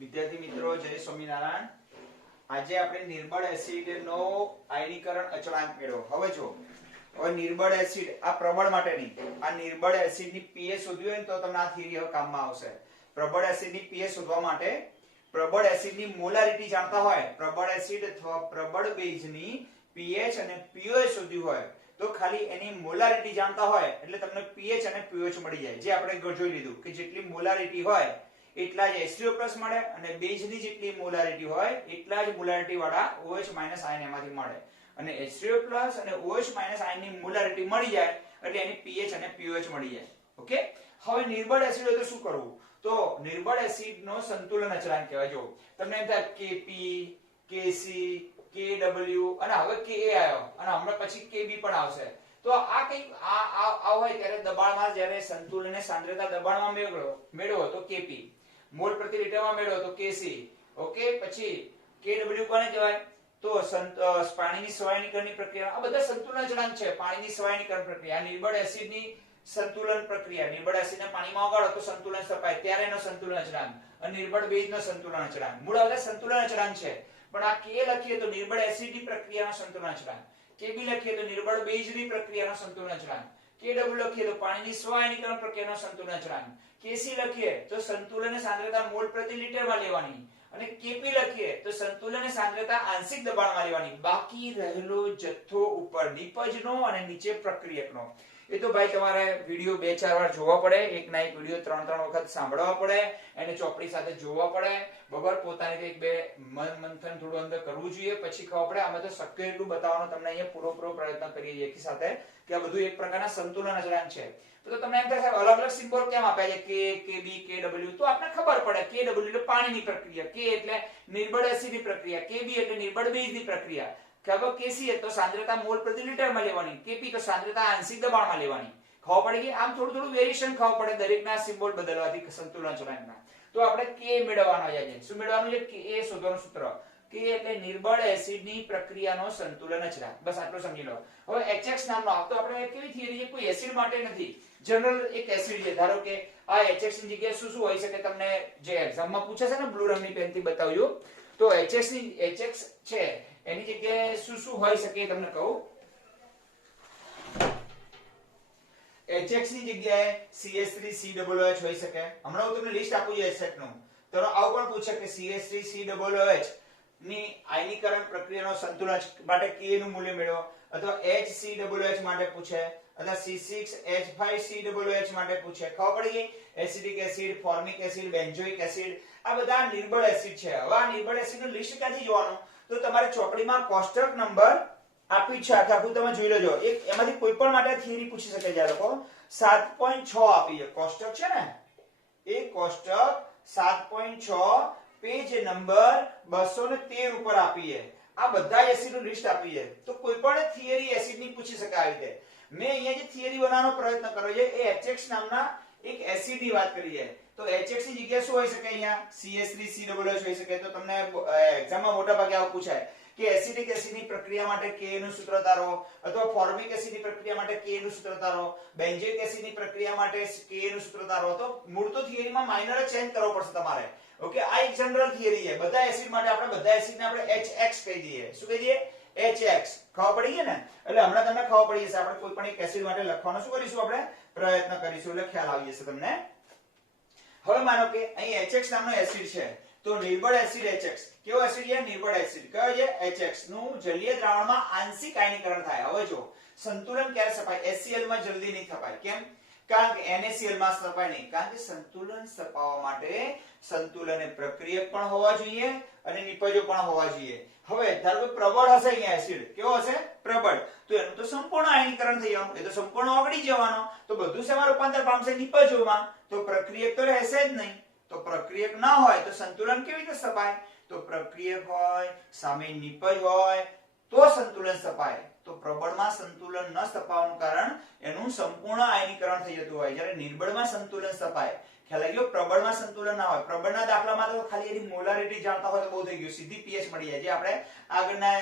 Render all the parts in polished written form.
વિદ્યાર્થી મિત્રો, જય સ્વામિનારાયણ. આજે આપણે નિર્બળ એસિડ નો આયનીકરણ અચળાંક મેળવો. હવે જો, હવે નિર્બળ એસિડ આ પ્રબળ માટેની, આ નિર્બળ એસિડ ની pH શોધવી હોય ને તો તમને આ થિયરી હવે કામમાં આવશે. પ્રબળ એસિડ ની pH શોધવા માટે પ્રબળ એસિડ ની મોલારિટી જાણતા હોય, પ્રબળ એસિડ અથવા પ્રબળ બેઝ ની pH અને pH શોધવી હોય તો ખાલી એની મોલારિટી જાણતા હોય એટલે તમને pH અને pH મળી જાય. જે આપણે જોઈ લીધું કે જેટલી મોલારિટી હોય એટલા જ H3O+ મળે અને બેઝની જેટલી મોલારિટી હોય એટલા જ મોલારિટી વાળા OH- આયન એમાંથી મળે. અને H3O+ અને OH- આયન ની મોલારિટી મળી જાય એટલે એની pH અને pH મળી જાય. ઓકે. હવે નિર્બળ એસિડ હોય તો શું કરવું? તો નિર્બળ એસિડ નો સંતુલન અચળાંક કહેવાય. જો તમને એમ થાય Kp, Kc, Kw અને હવે Ka આવ્યો અને હમણાં પછી Kb પણ આવશે. તો આ કઈ આ હોય ત્યારે દબાણમાં જ્યારે સંતુલન અને સાંદ્રતા દબાણમાં મેળવો તો Kp, મોલ પ્રતિ લિટરમાં મેળવો તો Kc. ઓકે. પછી Kw કોને કહેવાય? તો પાણીની સ્વાયનીકરણની પ્રક્રિયા. આ બધા સંતુલન અચળાંક છે. પાણીની સ્વાયનીકરણ પ્રક્રિયા, નિર્બળ એસિડની સંતુલન પ્રક્રિયા, નિર્બળ એસિડને પાણીમાં ઓગાળો તો સંતુલન સ્થપાય ત્યારે એનો સંતુલન અચળાંક, અને નિર્બળ બેઝનો સંતુલન અચળાંક. મૂળ બધા સંતુલન અચળાંક છે, પણ આ K લખીએ તો નિર્બળ એસિડની પ્રક્રિયાનો સંતુલન અચળાંક, Kb લખીએ તો નિર્બળ બેઝની પ્રક્રિયાનો સંતુલન અચળાંક, Kw લખીએ તો પાણીની સ્વાયનીકરણ પ્રક્રિયાનો સંતુલન અચળાંક, Kc લખીએ તો સંતુલન સાંદ્રતા મોલ પ્રતિ લિટરમાં લેવાની, અને Kp લખીએ તો સંતુલન સાંદ્રતા આંશિક દબાણમાં લેવાની. બાકી રહેલો જથ્થો ઉપર નિપજનો અને નીચે પ્રક્રિયકનો. એ તો ભાઈ તમારે વિડિયો 2-4 વાર જોવા પડે, એક ના એક વિડિયો 3-3 વખત સાંભળવા પડે, એને ચોપડી સાથે જોવા પડે, બરાબર. પોતાને એક બે મન મંથન થોડું અંદર કરવું જોઈએ, પછી ખબર પડે. અમે તો શક્ય એટલું બતાવવાનો તમને અહીંયા પૂરો પ્રયત્ન કરીએ છીએ એકી સાથે કે આ બધું એક પ્રકારના સંતુલન અચળાંક છે. તો તમને એમ થાય અલગ અલગ સિમ્બોલ કેમ આપ્યા છે, K, Kb, Kw, તો આપણે ખબર પડે. Kw એટલે પાણીની પ્રક્રિયા, K એટલે નિર્બળ એસિડની પ્રક્રિયા, Kb એટલે નિર્બળ બેઝની પ્રક્રિયા, Kc તો સાંદ્રતા મોલ પ્રતિ લિટરમાં લેવાની, Kp તો સાંદ્રતા આંશિક દબાણમાં લેવાની. ખબર પડી ગઈ? આમ થોડું વેરિએશન ખબર પડે દરેકના સિમ્બોલ બદલવાથી સંતુલન અચળાંકના. તો આપણે K મેળવવાનો છે. શું મેળવવાનું છે? K શોધવાનું સૂત્ર. K એટલે નિર્બળ એસિડની પ્રક્રિયાનો સંતુલન અચળાંક. બસ આટલું સમજી લો. હવે HX નામનો આવતો આપણે કેવી થિયરી છે? કોઈ એસિડ માટે નથી, જનરલ એક એસિડ છે. ધારો કે આ HX ની જગ્યાએ શું હોઈ શકે તમને જે એક્ઝામમાં પૂછે છે ને, બ્લુ રંગની પેનથી બતાવજો. તો HX છે એની જગ્યાએ શું હોઈ શકે તમને કહું. HX ની જગ્યાએ CH3COOH હોઈ શકે. હમણાં હું તમને લિસ્ટ આપું છું HX નું. તો આવું પણ પૂછે કે CH3COOH ની આયનીકરણ પ્રક્રિયાનો સંતુલન માટે K નું મૂલ્ય મેળવો, અથવા HCOOH માટે પૂછે, અથવા C6H5COOH માટે પૂછે. ખબર પડી ગઈ? Acidic acid, formic acid, benzoic acid, આ બધા નિર્બળ એસિડ છે. હવે આ નિર્બળ એસિડનું લિસ્ટ ક્યાંથી જોવાનું? તો તમારે ચોપડીમાં કોષ્ટક નંબર આપી છે, આખું તમે જોઈ લેજો. એક એમાંથી કોઈ પણ માટે થિયરી પૂછી શકે છે. આ લોકો 7.6 આપી છે કોષ્ટક છે ને, એ કોષ્ટક 7.6 પેજ નંબર 213 ઉપર આપી છે. આ બધા એસિડનું લિસ્ટ આપી છે. તો કોઈ પણ થિયરી એસિડની પૂછી શકે આવી રીતે. મેં અહીંયા જે થિયરી બનાવવાનો પ્રયત્ન કર્યો છે એ HX નામના એક એસિડ ની વાત કરી છે. તો HX ની જગ્યાએ શું હોઈ શકે? અહીંયા CH3COOH હોઈ શકે. તો તમને એક્ઝામમાં મોટા ભાગે આવું પૂછાય કે એસિડિક એસિડની પ્રક્રિયા માટે K નું સૂત્ર તારો, અથવા ફોર્મિક એસિડની પ્રક્રિયા માટે K નું સૂત્ર તારો, બેન્ઝોઇક એસિડની પ્રક્રિયા માટે K નું સૂત્ર તારો. તો મૂળ તો થિયરીમાં માઇનર ચેન્જ કરવો પડશે તમારે. ઓકે. આ એક જનરલ થિયરી છે. બધા એસિડ માટે આપણે બધા એસિડને આપણે HX કહી દઈએ. શું કહી દઈએ? HX. ખબર પડી ગઈ ને? એટલે હમણાં તમને ખબર પડી જશે. આપણે કોઈ પણ એક એસિડ માટે લખવાનો શું કરીશું? આપણે પ્રયત્ન કરીશું એટલે ખ્યાલ આવી જશે તમને. હવે માનો કે અહીં HX નામનો એસિડ છે, તો નિર્બળ એસિડ HX કેવો એસિડ છે? નિર્બળ એસિડ કયો છે? HX નું જલીય દ્રાવણમાં આંશિક આયનીકરણ થાય. હવે જો સંતુલન ક્યારે સ્થપાય? HCl માં જલ્દી નહીં સ્થપાય. કેમ? કારણ કે NaCl માં સ્થપાય નહીં. કારણ કે સંતુલન સ્થપાવવા માટે સંતુલન એ પ્રક્રિયક પણ હોવા જોઈએ અને નિપજો પણ હોવા જોઈએ. હવે ધારો કે પ્રબળ હશે અહીંયા એસિડ, કેવો હશે? પ્રબળ. તો એનું તો સંપૂર્ણ આયનીકરણ થઈ જવાનું, એ તો સંપૂર્ણ ઓગળી જવાનો. તો બધું શેમાં રૂપાંતર પામશે? નિપજોમાં. તો પ્રક્રિયક તો રહેશે જ નહીં. તો પ્રક્રિયક ના હોય તો સંતુલન કેવી રીતે સ્થપાય? તો પ્રક્રિયક હોય, સામે નિપજ હોય તો સંતુલન સ્થપાય. તો પ્રબળમાં સંતુલન ન સ્થપાવવાનું કારણ એનું સંપૂર્ણ આયનીકરણ થઈ જતું હોય, જ્યારે નિર્બળમાં સંતુલન સ્થપાય. ખ્યાલ આવી ગયો? પ્રબળમાં સંતુલન ના હોય. પ્રબળના દાખલામાં તો ખાલી એની મોલારિટી જાણતા હોય તો બહુ થઈ ગયું, સીધી pH મળી જાય. જે આપણે આગળના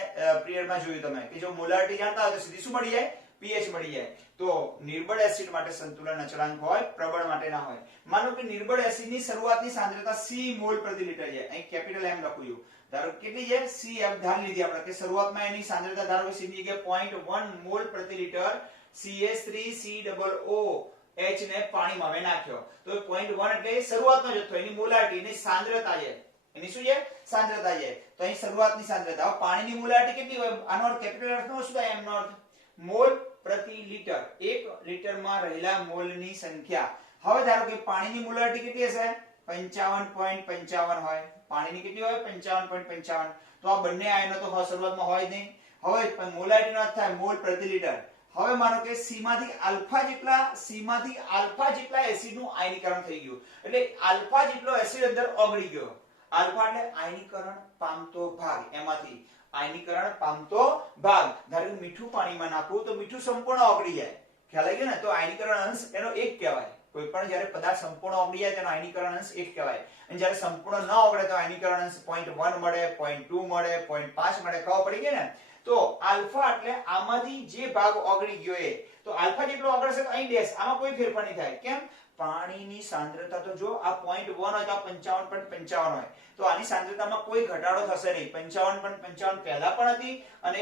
પિરિયડમાં જોયું તમે કે જો મોલારિટી જાણતા હોય તો સીધી શું મળી જાય? pH મળી જાય. તો નિર્બળ એસિડ માટે સંતુલન અચળાંક હોય, પ્રબળ માટે ના હોય. માનો કે નિર્બળ એસિડની શરૂઆતની સાંદ્રતા C મોલ પ્રતિ લિટર છે. અહીં કેપિટલ M લખું છું. ધારો કેટલી છે? CF ધાર લીધી આપણે કે શરૂઆતમાં એની સાંદ્રતા ધારો કે C ની જગ્યાએ 0.1 મોલ પ્રતિ લિટર CH3COOH ને પાણીમાં મેં નાખ્યો. તો 0.1 એટલે શરૂઆતનો જથ્થો, એની મોલારિટી, એની સાંદ્રતા છે. એની શું છે? સાંદ્રતા છે. તો અહીં શરૂઆતની સાંદ્રતા. હવે પાણીની મોલારિટી કેટલી હોય? આનો અર્થ કેપિટલ અર્થનો શું થાય? M નો અર્થ મોલ પ્રતિ લિટર. 1 લિટરમાં રહેલા મોલની સંખ્યા. હવે ધારો કે પાણીની મોલારિટી કેટલી હશે? 55.55 હોય. પાણીની કેટલી હોય? 55.55. તો આ બંને આયનો તો શરૂઆતમાં હોય જ નહીં. હવે મોલારિટીનો અર્થ થાય મોલ પ્રતિ લિટર. હવે માનો કે C માંથી આલ્ફા જેટલા એસિડનું આયનીકરણ થઈ ગયું. એટલે આલ્ફા જેટલો એસિડ અંદર ઓગળી ગયો. આલ્ફા એટલે આયનીકરણ પામતો ભાગ. એમાંથી આયનીકરણ પામતો ભાગ. ધારો કે મીઠું પાણીમાં નાખવું તો મીઠું સંપૂર્ણ ઓગળી જાય. ખ્યાલ આવી ગયો ને? તો આયનીકરણ અંશ એનો 1 કહેવાય. કોઈ પણ જ્યારે પદાર્થ સંપૂર્ણ ઓગળી જાય તેનો આયનીકરણ અંશ 1 કહેવાય. અને જ્યારે સંપૂર્ણ ન ઓગળે તો આયનીકરણ અંશ 0.1 મળે, 0.2 મળે, 0.5 મળે. ખબર પડી ગઈ ને? તો આલ્ફા એટલે આમાંથી જે ભાગ ઓગળી ગયો એ. તો આલ્ફા જેટલો ઓગળશે તો અહીં ડેશ, આમાં કોઈ ફેરફાર નહીં થાય. કેમ? પાણીની સાંદ્રતા તો જો આ 0.1 હોય તો આ 55.55 હોય. તો આની સાંદ્રતામાં કોઈ ઘટાડો થશે નહીં. 55.55 પહેલા પણ હતી અને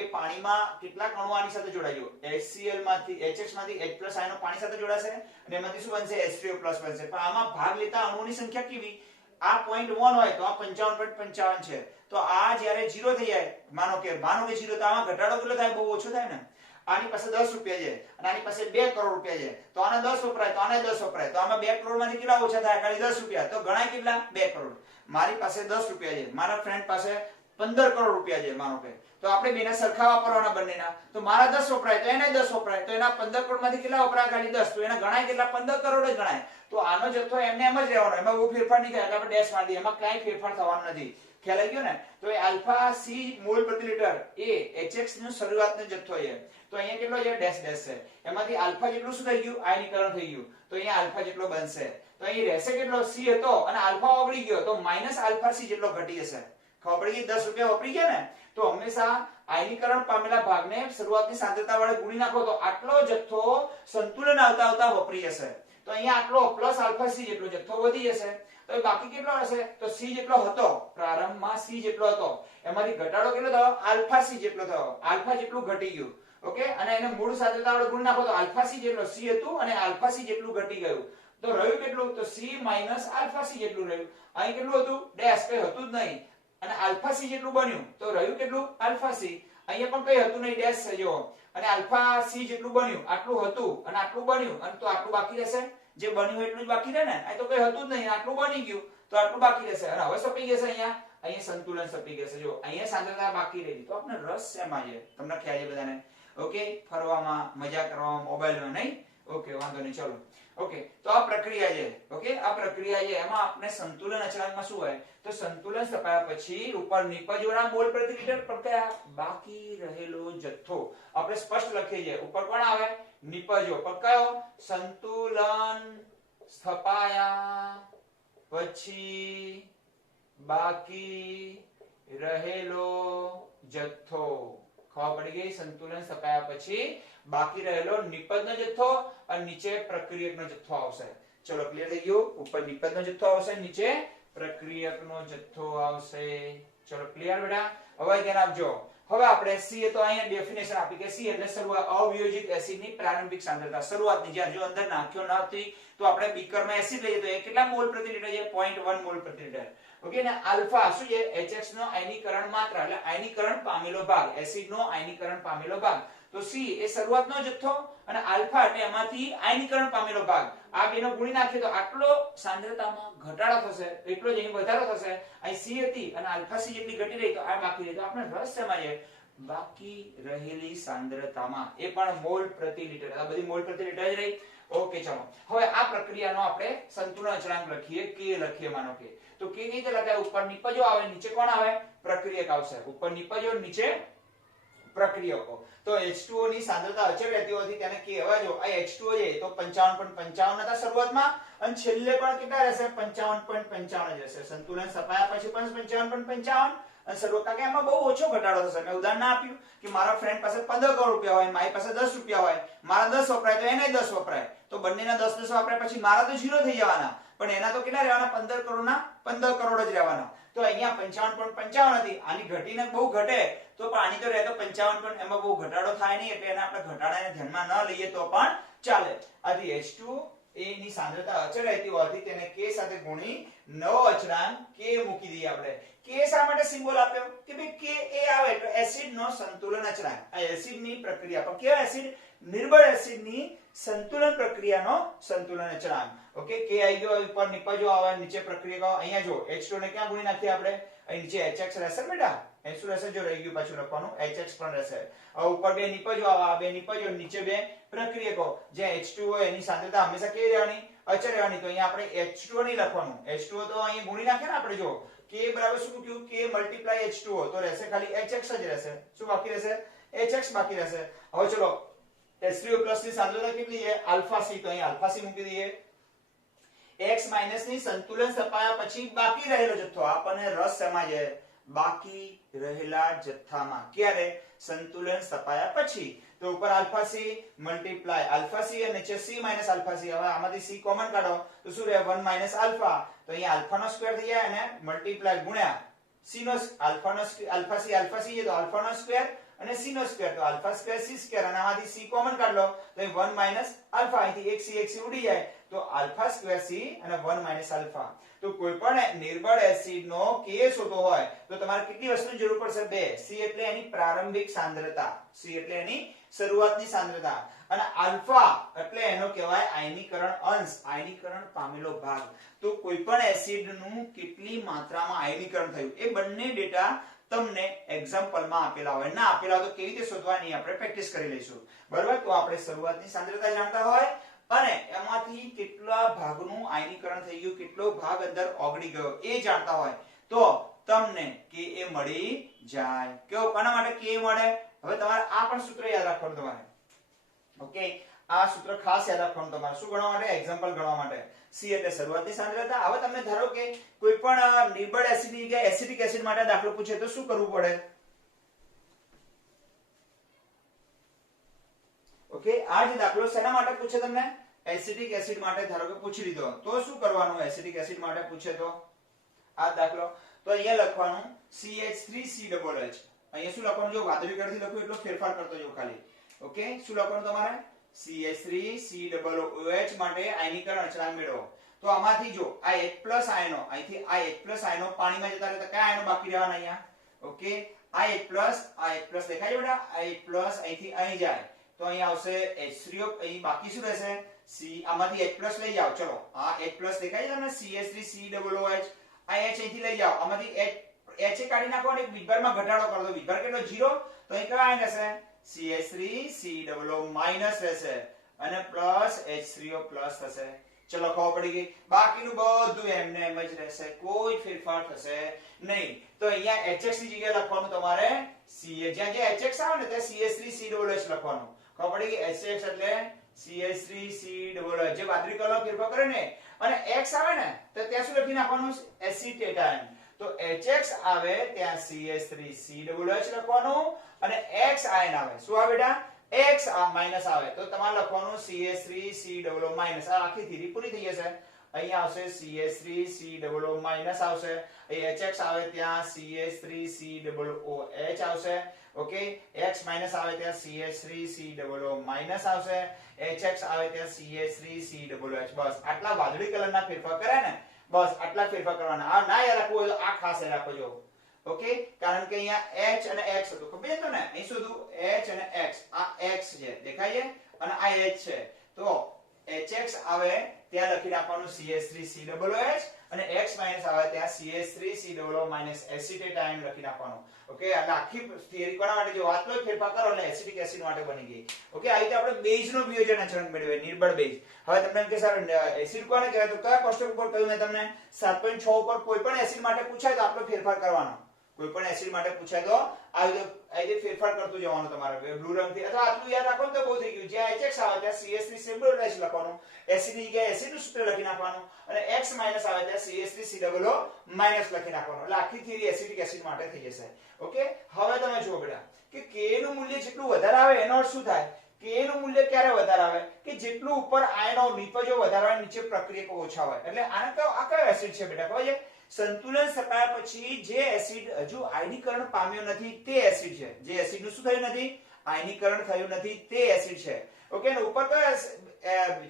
એ પાણીમાં કેટલા કણો આની સાથે જોડાઈ ગયો? HCl માંથી, HX માંથી H+ આયનો પાણી સાથે જોડાશે અને એમાંથી શું બનશે? H3O+ બનશે. પણ આમાં ભાગ લેતા અણુઓની સંખ્યા કેવી? આ 0.1 હોય તો આ 55.55 છે. તો આ જ્યારે 0 થઈ જાય, માનો કે 0, તો આમાં ઘટાડો કેટલો થાય? બહુ ઓછો થાય ને. આની પાસે 10 રૂપિયા છે અને આની પાસે 2 કરોડ રૂપિયા છે. તો આને 10 વપરાય તો આને 10 વપરાય. તો આમાં 2 કરોડમાંથી કેટલા ઓછા થાય? ખાલી 10 રૂપિયા. તો ગણાય કેટલા? 2 કરોડ. મારી પાસે 10 રૂપિયા છે, મારા ફ્રેન્ડ પાસે 15 કરોડ રૂપિયા છે માનો કે. તો આપણે બેને સરખા વાપરવાના બંનેના. તો મારા 10 વપરાય તો એને 10 વપરાય. તો એના 15 કરોડમાંથી કેટલા વપરાય? ખાલી 10. તો એના ગણાય કેટલા? 15 કરોડ જ ગણાય. તો આનો જથ્થો એમને એમ જ રહેવાનો. એમાં બહુ ફેરફાર નહીં થાય. એટલે આપણે ડેશ મારી દઈએ. એમાં કાંઈ ફેરફાર થવાનો નથી. ખ્યાલ આવી ગયો ને? તો એ આલ્ફા C મોલ પ્રતિ લિટર એ HX નો શરૂઆતનો જથ્થો છે. તો અહીંયા કેટલો છે? ડેશ ડેશ છે. એમાંથી આલ્ફા જેટલું શું થઈ ગયું? આયનીકરણ થઈ ગયું. તો અહીંયા આલ્ફા જેટલો બનશે. તો અહીં રહેશે કેટલો? C હતો અને આલ્ફા ઓગળી ગયો તો માઈનસ આલ્ફા C જેટલો ઘટી જશે. ખબર પડી ગઈ? 10 રૂપિયા વપરી ગયા ને? તો હંમેશા આયનીકરણ પામેલા ભાગને શરૂઆતની સાંદ્રતા વડે ગુણી નાખો તો આટલો જથ્થો સંતુલન આવતા વપરી જશે. તો અહીંયા આટલો પ્લસ આલ્ફા C જેટલો જથ્થો વધી જશે. તો બાકી કેટલો હશે? તો C જેટલો હતો પ્રારંભમાં. C જેટલો હતો એમાંથી ઘટાડો કેટલો થયો? આલ્ફા C જેટલો થયો. આલ્ફા જેટલું ઘટી ગયું. ઓકે. અને એને મૂળ સાંદ્રતા વડે ગુણી નાખો તો આલ્ફા C જેટલો C હતું અને આલ્ફા C જેટલું ઘટી ગયું. તો રહ્યું કેટલું? તો C માઈનસ આલ્ફા C જેટલું રહ્યું. અહીં કેટલું હતું? ડેશ. કઈ હતું જ નહીં. અને આલ્ફા C જેટલું બન્યું તો રહ્યું કેટલું? Alpha C. અહીંયા પણ કઈ હતું નહીં, ડેશ છે જો. અને આલ્ફા C જેટલું બન્યું, આટલું હતું અને આટલું બન્યું, અને તો આટલું બાકી રહેશે. જે બન્યું એટલું જ બાકી રહે ને. અહીં તો કઈ હતું જ નહીં, આટલું બની ગયું તો આટલું બાકી રહેશે. અને હવે સપી જશે અહીંયા સંતુલન સપી જશે. જો અહીંયા સાંદ્રતા બાકી રહી. તો આપણે રસ શેમાં છે? તમને ખ્યાલ છે બધાને? ઓકે. ફરવામાં, મજા કરવામાં, મોબાઈલમાં નહીં. ઓકે, વાંધો નહીં. ચલો. ઓકે. તો આ પ્રક્રિયા છે. ઓકે. આ પ્રક્રિયા છે એમાં આપણે સંતુલન અચળાંકમાં શું હોય? તો સંતુલન સ્થપાયા પછી ઉપર નિપજોના મોલ પ્રતિ લિટર પ્રક્રિયા બાકી રહેલો જથ્થો આપણે સ્પષ્ટ લખીએ છીએ. ઉપર કોણ આવે? નિપજો. પણ કયો? સંતુલન સ્થપાયા પછી બાકી રહેલો જથ્થો. ખબર પડી ગઈ? સંતુલન સ્થપાયા પછી બાકી રહેલો નિપજનો જથ્થો અને નીચે પ્રક્રિયકનો જથ્થો આવશે. ચલો, ક્લિયર થઈ ગયું? ઉપર નિપજનો જથ્થો આવશે, નીચે પ્રક્રિયકનો જથ્થો આવશે. ચલો, ક્લિયર બેટા? હવે ધ્યાન આપજો. હવે આપણે C તો અહીંયા ડેફિનેશન આપી કે C એટલે શરૂઆત અવિયોજિત એસિડની પ્રારંભિક સાંદ્રતા. શરૂઆતની જ્યાં જો અંદર નાખ્યો ન હતી તો આપણે બીકરમાં એસિડ લઈએ તો એ કેટલા મોલ પ્રતિ લિટર છે? 0.1 મોલ પ્રતિ લિટર. ઓકે. ને આલ્ફા શું છે? HX નો આયનીકરણ માત્રા એટલે આયનીકરણ પામેલો ભાગ, એસિડ નો આયનીકરણ પામેલો ભાગ. તો C એ શરૂઆતનો જથ્થો અને આલ્ફા એટલે એમાંથી આયનીકરણ પામેલો ભાગ. આ બેનો ગુણી નાખીએ તો આટલો સાંદ્રતામાં ઘટાડો થશે, એટલો જ અહીં વધારો થશે. અહીં C હતી અને આલ્ફા C જેટલી ઘટી રહી તો આ બાકી રહી. તો આપણે રસ શેમાં છે? બાકી રહેલી સાંદ્રતામાં. એ પણ મોલ પ્રતિ લિટર. આ બધી મોલ પ્રતિ લિટર જ રહી. ઓકે. ચલો, હવે આ પ્રક્રિયાનો આપણે સંતુલન અચળાંક લખીએ. K લખીએ માનો કે. તો K કઈ રીતે લખાય? ઉપર નિપજો આવે, નીચે કોણ આવે? પ્રક્રિયક આવશે. ઉપર નિપજો, નીચે પ્રક્રિયકો. તો H2O ની સાંદ્રતા અચળ રહેતી હોવાથી તેને કહેવાય. જો આ H2O છે તો 55.55 હતા શરૂઆતમાં અને છેલ્લે પણ કેટલા રહેશે? 55.55 જ રહેશે. સંતુલન સ્થપાયા પછી પણ 55.55 અને શરૂઆત કારણ કે એમાં બહુ ઓછો ઘટાડો થશે. મેં ઉદાહરણ ના આપ્યું કે મારા ફ્રેન્ડ પાસે 15 કરોડ રૂપિયા હોય, મારી પાસે 10 રૂપિયા હોય, મારા 10 વપરાય તો એને 10 વપરાય, તો બંનેના 10 વપરાય પછી મારા તો 0 થઈ જવાના, પણ એના તો કેટલા રહેવાના? 15 કરોડના 15 કરોડ જ રહેવાના. તો અહીંયા 55.55 હતી, આની ઘટીને બહુ ઘટે તો પણ આની તો રહેતો 55, પણ એમાં બહુ ઘટાડો થાય નહીં, એટલે એને આપણે ઘટાડાને ધ્યાનમાં ન લઈએ તો પણ ચાલે. આથી H2 ની સાંદ્રતા અચળ રહેતી હોવાથી તેને K સાથે ગુણી નવો અચળાંક K મૂકી દઈએ આપણે. K શા માટે સિમ્બોલ આપ્યો કે ભાઈ K એ આવે એટલે એસિડનો સંતુલન અચળાંક. આ એસિડની પ્રક્રિયા પણ કેવા એસિડ? નિર્બળ એસિડની સંતુલન પ્રક્રિયાનો સંતુલન અચળાંક. ઓકે, K આવી ગયો, ઉપર નિપજો આવે, નીચે પ્રક્રિયા અહીંયા જો H2 ને ક્યાં ગુણી નાખીએ આપણે? અહીં નીચે HX રહેશે બેટા, H2 રહેશે, જો રહી ગયું પાછું લખવાનું, HX પણ રહેશે. હવે ઉપર બે નિપજો આવે, આ બે નિપજો, નીચે બે પ્રક્રિયકો. જે H2 હોય એની સાંદ્રતા હંમેશા કેવી રહેવાની? અચળ રહેવાની. તો અહીંયા આપણે H2 નહીં લખવાનું, H2 તો અહીંયા ગુણી નાખે ને આપણે. જો K બરાબર શું થયું? K મલ્ટીપ્લાય H2 તો રહેશે ખાલી HX જ રહેશે. શું બાકી રહેશે? HX બાકી રહેશે. હવે ચલો H3O+ ની સાંદ્રતા કેટલી છે? આલ્ફા C, તો અહીંયા આલ્ફા C મૂકી દઈએ. X માઈનસ ની સંતુલન સ્થપાયા પછી બાકી રહેલો જથ્થો, આપણને રસ શેમાં છે? બાકી રહેલા જથ્થામાં. ક્યારે? સંતુલન સ્થપાયા પછી. તો ઉપર alpha C multiply alpha C અને નીચે C માઈનસ આલ્ફા C. હવે આમાંથી C કોમન કાઢો તો શું રહે? 1 માઈનસ આલ્ફા. તો અહીંયા આલ્ફા નો સ્ક્વેર થઈ જાય અને મલ્ટીપ્લાય ગુણ્યા C નો આલ્ફા નો આલ્ફા C છે તો આલ્ફા નો સ્ક્વેર અને C નો સ્ક્વેર, તો આલ્ફા સ્ક્વેર C સ્ક્વેર, અને આમાંથી C કોમન કાઢ લો તો 1 માઈનસ આલ્ફા, અહીંથી એક C ઉડી જાય તો આલ્ફા સ્ક્વેર C અને 1 માઈનસ આલ્ફા. તો કોઈ પણ નિર્બળ એસિડ નો K શોધવો હોય તો તમારે કેટલી વસ્તુની જરૂર પડશે? બે. C એટલે એની પ્રારંભિક સાંદ્રતા, C એટલે એની શરૂઆતની સાંદ્રતા, અને આલ્ફા એટલે એનો કહેવાય આયનીકરણ અંશ, આયનીકરણ પામેલો ભાગ. તો કોઈ પણ એસિડનું કેટલી માત્રામાં આયનીકરણ થયું એ બંને ડેટા તમને એક્ઝામ્પલમાં આપેલા હોય. ના આપેલા હોય તો કેવી રીતે શોધવાની આપણે પ્રેક્ટિસ કરી લઈશું. બરાબર? તો આપણે શરૂઆતની સાંદ્રતા જાણતા હોય અને એમાંથી કેટલા ભાગનું આયનીકરણ થઈ ગયું, કેટલો ભાગ અંદર ઓગળી ગયો એ જાણતા હોય તો તમને Ka મળી જાય. કેવું? કોના માટે Ka મળે? હવે તમારે આ પણ સૂત્ર યાદ રાખવાનું તમારે. ઓકે, આ સૂત્ર ખાસ યાદ રાખવાનું તમારે. શું ગણવા માટે? એક્ઝામ્પલ ગણવા માટે. C એટલે શરૂઆતની સાંદ્રતા. હવે તમને ધારો કે કોઈ પણ નિર્બળ એસિડની જગ્યાએ એસિડિક એસિડ માટે દાખલો પૂછે તો શું કરવું પડે? ઓકે, આ જે દાખલો શેના માટે પૂછે તમને? એસિડિક એસિડ માટે ધારો કે પૂછી લીધો તો શું કરવાનું? એસિડિક એસિડ માટે પૂછે તો આ દાખલો તો અહીંયા લખવાનું CH3COOH. અહીંયા શું લખવાનું? જો વાદળી કલરથી લખ્યું એટલો ફેરફાર કરતો જો ખાલી. ઓકે, શું લખવાનું તમારે? CH3COOH માટે આયનીકરણ અચળાંક મેળવો. તો આમાંથી જો આ H+ આયનો, અહીંથી આ H+ આયનો પાણીમાં જતા રહે તો કયા આયનો બાકી રહેવાના અહીંયા? ઓકે, આ H+ દેખાય છે બેટા? આ H+ અહીંથી અહીં જાય તો અહીંયા આવશે H3O, અહીં બાકી શું રહેશે? C. આમાંથી H+ લઈ જાઓ. ચલો, આ H+ દેખાય છે તમને? CH3COOH. આ H અહીંથી લઈ જાઓ, આમાંથી H કાઢી નાખો અને વિભારમાં ઘટાડો કરો તો વિભાર કેટલો? 0. તો અહીં કયા આયન રહેશે? CH3COO- રહેશે અને પ્લસ H3O+ થશે. ચલો, ખબર પડી ગઈ. બાકીનું બધું એમને એમ જ રહેશે, કોઈ ફેરફાર થશે નહીં. તો અહીંયા HX ની જગ્યાએ લખવાનું તમારે જ્યાં જ્યાં HX આવે ને ત્યાં CH3COOH લખવાનું. ખબર પડી ગઈ? HX એટલે CH3COOH. જે વાદળી કલરનો ફેરફાર કરે ને અને X આવે ને તો ત્યાં શું લખી નાખવાનું? Acetate ion. તો HX આવે ત્યાં CH3COOH લખવાનું અને X આયન આવે. શું આવે બેટા? X માઈનસ આવે તો તમારે લખવાનું CH3COO-. આ આખી થિયરી પૂરી થઈ જશે. અહીંયા આવશે CH3COO- આવશે. અહીં HX આવે ત્યાં CH3COOH આવશે. ઓકે, X માઈનસ આવે ત્યાં CH3COO- આવશે. HX આવે ત્યાં CH3COOH. બસ આટલા વાદળી કલરના ફેરફાર કર્યા ને, બસ આટલા ફેરફાર કરવાના. આ ના યાદ રાખવું હોય તો આ ખાસ યાદ રાખજો. ઓકે, કારણ કે અહીંયા H અને X હતું, ખબર છે ને? અહીં શું હતું? H અને X. આ X છે દેખાય છે અને આ H છે. તો HX આવે ત્યાં લખી નાખવાનું CH3COOH અને X માઈનસ આવે ત્યાં CH3COO- એસિટેટ આયન લખી નાખવાનું. ઓકે, એટલે આખી થિયરી કોના માટે? જો આટલો ફેરફાર કરો એટલે એસિડિક એસિડ માટે બની ગઈ. ઓકે, આ રીતે આપણે બેઝનો વિયોજન અચળાંક મેળવીએ, નિર્બળ બેઝ. હવે તમને એમ કે સર એસિડ કોને કહેવાય? તો કયા કોષ્ટક ઉપર કહ્યું મેં તમને? 7.6 ઉપર કોઈ પણ એસિડ માટે પૂછાય તો આટલો ફેરફાર કરવાનો. કોઈ પણ એસિડ માટે પૂછાય તો આવી રીતે આ રીતે ફેરફાર કરતું જવાનું તમારે બ્લુ રંગથી, અથવા આટલું યાદ રાખો તો બહુ થઈ ગયું. જ્યાં HX આવે ત્યાં CH3 સિમ્બોલ લખવાનું, એસિડ ની જગ્યાએ એસિડ નું સૂત્ર લખી નાખવાનું, અને X માઈનસ આવે ત્યાં CH3 COO માઈનસ લખી નાખવાનું. એટલે આખી થિયરી એસિડિક એસિડ માટે થઈ જશે. ઓકે, હવે તમે જુઓ બેટા કે K નું મૂલ્ય જેટલું વધારે આવે એનો અર્થ શું થાય? K નું મૂલ્ય ક્યારે વધારે આવે કે જેટલું ઉપર આયનો નિપજો વધારે હોય, નીચે પ્રક્રિયકો ઓછા હોય. એટલે આને કયો એસિડ છે બેટા ખબર છે? સંતુલન સ્થપાયા પછી જે એસિડ હજુ આયનીકરણ પામ્યો નથી તે એસિડ છે. જે એસિડ નું શું થયું નથી? આયનીકરણ થયું નથી તે એસિડ છે. ઓકે, ને ઉપર કયો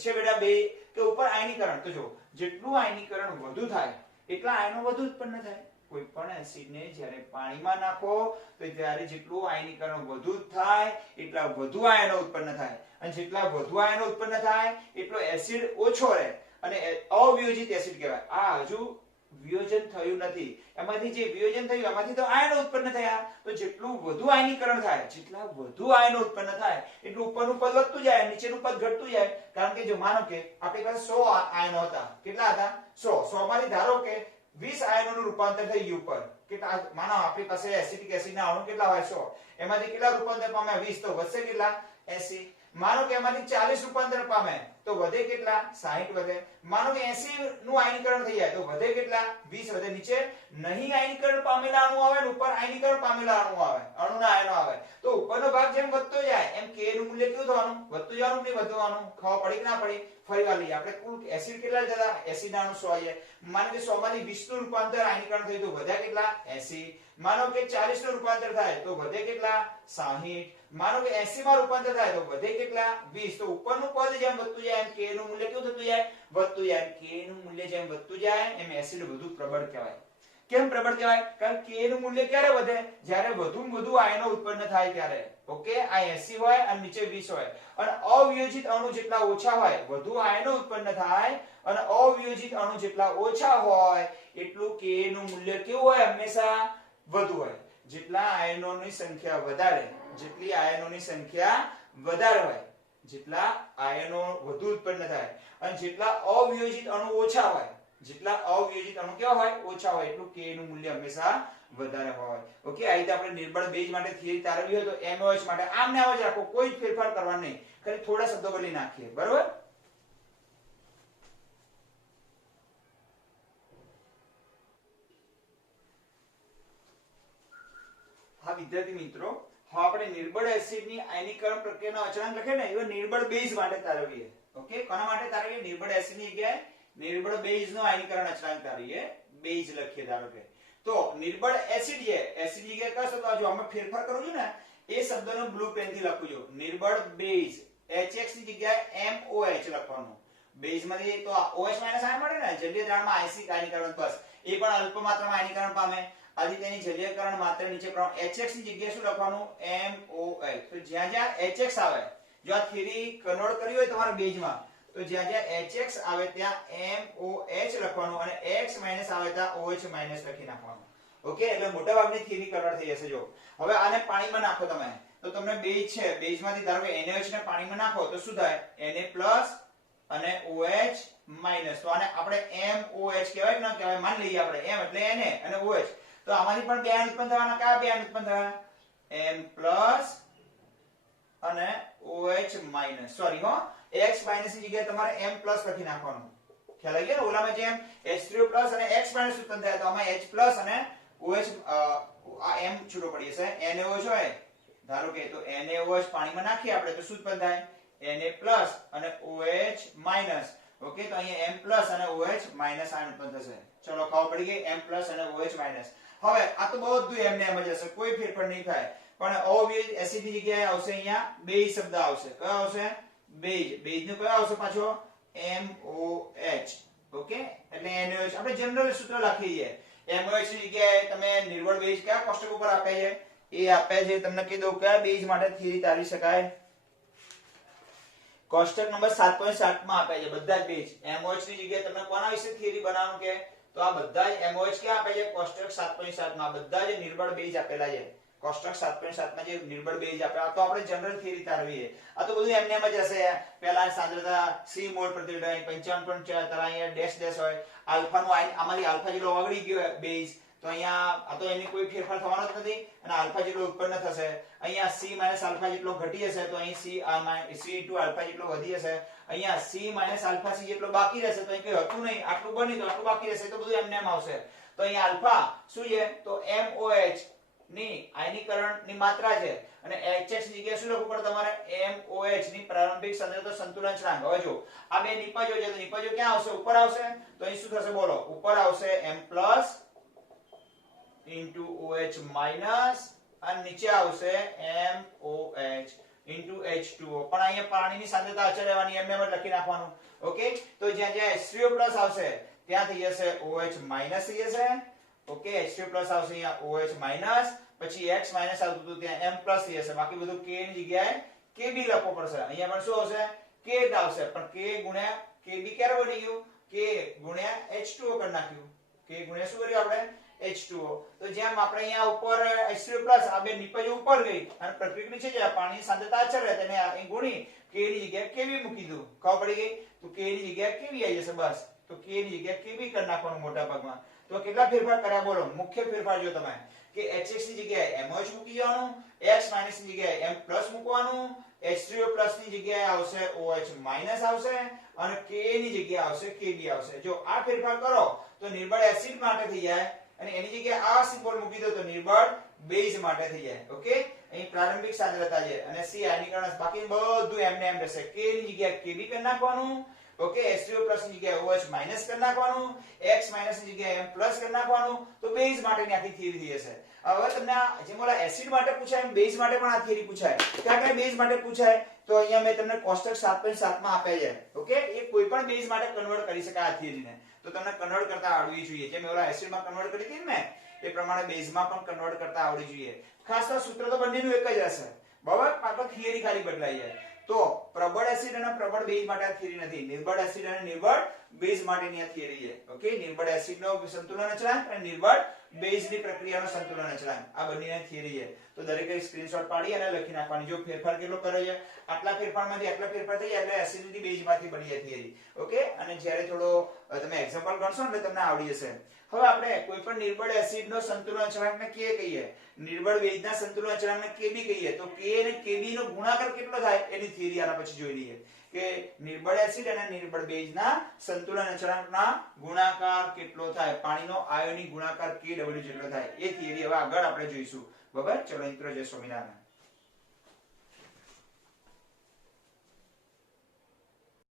છે બેટા? બે કે ઉપર આયનીકરણ. તો જો જેટલું આયનીકરણ વધુ થાય એટલા આયનો વધુ ઉત્પન્ન થાય. કોઈ પણ એસિડને જ્યારે પાણીમાં નાખો તો ત્યારે જેટલું આયનીકરણ વધુ થાય એટલા વધુ આયનો ઉત્પન્ન થાય, અને જેટલા વધુ આયનો ઉત્પન્ન થાય એટલો એસિડ ઓછો રહે, અને અવિયોજિત એસિડ કહેવાય. આ હજુ વિયોજન થયું નથી. એમાંથી જે વિયોજન થયું એમાંથી તો આયનો ઉત્પન્ન થયા. તો જેટલું વધુ આયનીકરણ થાય, જેટલા વધુ આયનો ઉત્પન્ન થાય એટલું ઉપરનું પદ વધતું જાય, નીચેનું પદ ઘટતું જાય. કારણ કે જો માનો કે આપણી પાસે 100 આયનો હતા. કેટલા હતા? 100 માંથી ધારો કે 20 આયનોનું રૂપાંતર થઈ ગયું ઉપર. કેટલા? માનો આપણી પાસે એસિડિક એસિડના અણુ કેટલા હોય? 100. એમાંથી કેટલા રૂપાંતર પામ્યા? 20. તો વધશે કેટલા? 80. માનો કે એમાંથી 40 રૂપાંતર પામે તો વધે કેટલા? 60 વધે. માનો કે 80 નું આયનીકરણ થઈ જાય તો વધે કેટલા? 20 વધે. નીચે નહીં આયનીકરણ પામેલા અણુ આવે ને ઉપર આયનીકરણ પામેલા અણુ આવે, અણુના આયનો આવે. તો ઉપરનો ભાગ જેમ વધતો જાય એમ K નું મૂલ્ય કેવું થવાનું? વધતું જવાનું કે વધવાનું? ખબર પડી કે ના પડી? ફરી વાર લઈએ. આપણે કુલ એસિડ કેટલા લીધા? એસિડના અણુ 100 છે. માનો કે 100 માંથી 20 નું રૂપાંતર આયનીકરણ થયું તો વધ્યા કેટલા? 80. માનો કે 40 નું રૂપાંતર થાય તો વધે કેટલા? 60. માનો કે 80 માં રૂપાંતર થાય તો વધે કેટલા? 20. તો ઉપરનું પદ જેમ વધતું જાય એમ K નું મૂલ્ય કેવું થતું જાય? વધતું જાય. K નું મૂલ્ય જેમ વધતું જાય એમ એસિડ વધુ પ્રબળ કહેવાય. કેમ પ્રબળ કહેવાય? કારણ કે K નું મૂલ્ય ક્યારે વધે? જ્યારે વધુમાં વધુ આયનો ઉત્પન્ન થાય ત્યારે. ઓકે, આ 80 હોય અને નીચે 20 હોય, અને અવિયોજિત અણુ જેટલા ઓછા હોય વધુ આયનો ઉત્પન્ન થાય, અને અવિયોજિત અણુ જેટલા ઓછા હોય એટલું K નું મૂલ્ય કેવું હોય? હંમેશા વધુ હોય. જેટલા આયનોની સંખ્યા વધારે, જેટલી આયનોની સંખ્યા વધારે હોય, જેટલા આયનો વધુ ઉત્પન્ન થાય, અને જેટલા અવિયોજિત અણુ ઓછા હોય, જેટલા અવિયોજિત અણુ કેવા હોય? ઓછા હોય, એટલું K નું મૂલ્ય હંમેશા વધારે હોય. ઓકે, આ રીતે આપણે નિર્બળ બેઝ માટે થિયરી તારવી હોય તો MOH માટે આમ ને આમ જ રાખો, કોઈ જ ફેરફાર કરવાનો નહીં, ખાલી થોડા શબ્દો બદલી નાખીએ. બરોબર? હા વિદ્યાર્થી મિત્રો, હવે આપણે નિર્બળ એસિડની આયનીકરણ પ્રક્રિયાનો અચળાંક લખે ને એવો નિર્બળ બેઝ માટે તારવીએ. ઓકે, કોના માટે તારવીએ? નિર્બળ એસિડની જગ્યાએ નિર્બળ બેઝનો આયનીકરણ અચળાંક તારવીએ. બેઝ લખીએ ધારો કે. તો નિર્બળ એસિડ છે, એસિડ ની જગ્યાએ કયો શબ્દ? જો આમાં ફેરફાર કરું છું ને એ શબ્દનો બ્લુ પેન થી લખું છું. નિર્બળ બેઝ HX ની જગ્યાએ MOH લખવાનું. બેઝ માંથી તો OH માઈનસ આયન મળે ને, જલીય દ્રાવણમાં આંશિક આયનીકરણ, બસ એ પણ અલ્પ માત્રામાં આયનીકરણ પામે. આથી તેની જલીયકરણ માત્ર નીચે પ્રમાણે. HX ની જગ્યાએ શું લખવાનું? MOH. તો જ્યાં જ્યાં HX આવે, જો આ થિયરી કન્વર્ટ કરી હોય તમારા બેઝમાં, તો જ્યાં જ્યાં HX આવે ત્યાં MOH લખવાનું, અને X માઈનસ આવે ત્યાં OH માઈનસ લખી નાખવાનું. ઓકે, એટલે મોટા ભાગની થિયરી કન્વર્ટ થઈ જશે. જો હવે આને પાણીમાં નાખો તમે તો તમને બેઝ છે, બેઝમાંથી ધારો કે NaOH ને પાણીમાં નાખો તો શું થાય? Na+ અને OH માઈનસ. તો આને આપણે MOH કહેવાય કે ના કહેવાય? માની લઈએ આપણે M એટલે Na અને OH. તો આમાંથી પણ બે આયન ઉત્પન્ન થવાના. કયા બે આયન ઉત્પન્ન થવાના? M+ અને OH માઈનસ. સોરી હો, X માઈનસ ની જગ્યાએ તમારે M+ લખી નાખવાનું. ખ્યાલ આવી ગયો ને? ઓલામાં જેમ H3O+ અને X માઈનસ ઉત્પન્ન થયા તો આમાં H+ અને OH આ M છૂટો પડી જશે. NaOH હોય ધારો કે, તો NaOH પાણીમાં નાખીએ આપણે તો શું ઉત્પન્ન થાય? Na+ અને OH માઈનસ. ઓકે, તો અહીંયા M+ અને OH માઈનસ આયન ઉત્પન્ન થશે. ચલો ખબર પડી ગઈ? M+ અને OH માઈનસ. હવે આ તો બધું એમને એમ જ હશે, કોઈ ફેરફાર નહીં થાય. પણ અવિયોજિત એસિડ ની જગ્યાએ આવશે અહીંયા બેઝ શબ્દ આવશે. કયો આવશે? બેઝ. બેઝ નો કયો આવશે પાછો? MOH. ઓકે, એટલે NaOH આપણે જનરલ સૂત્ર લખીએ. MOH ની જગ્યાએ તમે નિર્બળ બેઝ કયા કોષ્ટક ઉપર આપે છે? એ આપે છે. તમને કહી દઉં કયા બેઝ માટે થિયરી તારવી શકાય. કોષ્ટક નંબર 7.7 માં આપે છે બધા જ બેઝ. MOH ની જગ્યાએ તમને કોના વિશે થિયરી બનાવવાનું કે? તો આ બધા જ MOH ક્યાં આપે છે? કોષ્ટક 7.7 માં બધા જ નિર્બળ બેઝ આપેલા છે. કોષ્ટક 7.7 માં જે નિર્બળ બેઝ આપે, આ તો આપણે જનરલ થિયરી તારવીએ. આ તો બધું એમને એમ જ હશે. પહેલા સાંદ્રતા C મોલ પ્રતિ લિટર, 55.4, અહીંયા ડેશ ડેશ હોય. આલ્ફા નું આયન આમાંથી આલ્ફા જેટલો ઓગળી ગયો બેઝ, તો અહીંયા આ તો એની કોઈ ફેરફાર થવાનો જ નથી અને આલ્ફા જેટલો ઉત્પન્ન થશે. અહીંયા c આલ્ફા જેટલો ઘટી હશે તો અહીં c આલ્ફા જેટલો વધી હશે. અહીંયા c આલ્ફા c જેટલો બાકી રહેશે તો અહીં કઈ હતું નહીં, આટલું બન્યું તો આટલું બાકી રહેશે, તો બધું એમને એમ આવશે. તો અહીંયા આલ્ફા શું છે તો MOH ની આયનીકરણ ની માત્રા છે અને HH ની જગ્યાએ શું લખવું પડે તમારે MOH ની પ્રારંભિક સાંદ્રતા સંતુલન અચળાંક. હવે જો આ બે નિપજો છે તો નિપજો ક્યાં આવશે? ઉપર આવશે. તો અહીં શું થશે બોલો? ઉપર આવશે M+ into OH minus અને નીચે આવશે MOH into H2O. પણ અહીંયા પાણીની સાંદ્રતા અચળ રહેવાની, એમને એમ જ લખી નાખવાનું. ઓકે, તો જ્યાં જ્યાં H3O+ આવશે ત્યાં થઈ જશે OH minus થઈ જશે. ઓકે, H3O+ આવશે અહીંયા OH minus, પછી X minus આવતું હતું ત્યાં M+ થઈ જશે. બાકી બધું K ની જગ્યાએ KB લખવો પડશે. અહીંયા પણ શું આવશે? K જ આવશે, પણ K ગુણ્યા KB ક્યારે બની ગયું? K ગુણ્યા H2O કરી નાખ્યું. K ગુણ્યા શું કર્યું આપણે? H2O. તો જેમ આપણે અહીંયા ઉપર H3O+ આ બે નિપજો ઉપર ગઈ અને પ્રક્રિયા છે જે પાણીની સાંદ્રતા અચળ રહે તેને અહીં ગુણી K ની જગ્યાએ KB મૂકી દઉં. ખબર પડી ગઈ? તો K ની જગ્યાએ KB આવી જશે બસ. તો K ની જગ્યાએ KB કરી નાખવાનું મોટા ભાગમાં. તો કેટલા ફેરફાર કર્યા બોલો? મુખ્ય ફેરફાર જો તમે કે HX ની જગ્યાએ MOH મૂકી દેવાનું, X માઈનસ ની જગ્યાએ M+ મૂકવાનું, H3O+ ની જગ્યાએ આવશે OH- આવશે અને K ની જગ્યાએ આવશે KB આવશે. જો આ ફેરફાર કરો તો નિર્બળ એસિડ માટે થઈ જાય અને એની જગ્યાએ આ સિમ્બોલ મૂકી દો તો નિર્બળ બેઝ માટે થઈ જાય. ઓકે, અહીં પ્રારંભિક સાંદ્રતા છે અને C આયનીકરણ, બાકી બધું એમને એમ રહેશે. K ની જગ્યાએ KB કરી નાખવાનું. ઓકે, H3O+ ની જગ્યાએ OH- કરી નાખવાનું, X- ની જગ્યાએ M+ કરી નાખવાનું. તો બેઝ માટેની આખી થિયરી થઈ જશે. હવે તમને જેમ ઓલા એસિડ માટે પૂછાય એમ બેઝ માટે પણ આ થિયરી પૂછાય. ક્યાં ક્યાં બેઝ માટે પૂછાય? તો અહીંયા મેં તમને કોષ્ટક 7.7 માં આપ્યા છે. ઓકે, એ કોઈ પણ બેઝ માટે કન્વર્ટ કરી શકાય આ થિયરીને. તો તમને કન્વર્ટ કરતા આવડવી જોઈએ. જેમ ઓલા એસિડમાં કન્વર્ટ કરી હતી ને એ પ્રમાણે બેઝમાં પણ કન્વર્ટ કરતા આવડવી જોઈએ. ખાસ તો સૂત્ર તો બંનેનું એક જ રહેશે. બરાબર, પાછો થિયરી ખાલી બદલાઈ જાય. તો પ્રબળ એસિડ અને પ્રબળ બેઝ માટે આ થિયરી નથી. નિર્બળ એસિડ અને નિર્બળ બેઝ માટેની આ થિયરી છે. ઓકે, નિર્બળ એસિડનો સંતુલન અચળાંક અને નિર્બળ બેઝની પ્રક્રિયાનો સંતુલન અચળાંક, આ બંનેની થિયરી છે. તો દરેકે સ્ક્રીનશોટ પાડી અને લખી નાખવાની. જો ફેરફાર કેટલો કર્યો છે, આટલા ફેરફારમાંથી આટલા ફેરફાર થઈ જાય એટલે એસિડિટી બેઝમાંથી બની જાય થિયરી. ઓકે, અને જ્યારે થોડો તમે એક્ઝામ્પલ ગણશો ને એટલે તમને આવડી જશે. હવે આપણે કોઈ પણ નિર્બળ એસિડનો સંતુલન અચળાંકને K કહીએ, નિર્બળ બેઝના સંતુલન અચળાંકને KB કહીએ, તો K અને KB નો ગુણાકાર કેટલો થાય એની થિયરી આના પછી જોઈ લઈએ કે નિર્બળ એસિડ અને નિર્બળ બેઝના સંતુલન અચળાંકના ગુણાકાર કેટલો થાય, પાણીનો આયોનિક ગુણાકાર KW જેટલો થાય. એ થિયરી હવે આગળ આપણે જોઈશું. બરાબર, ચલો મિત્રો, જય સ્વામિનારાયણ.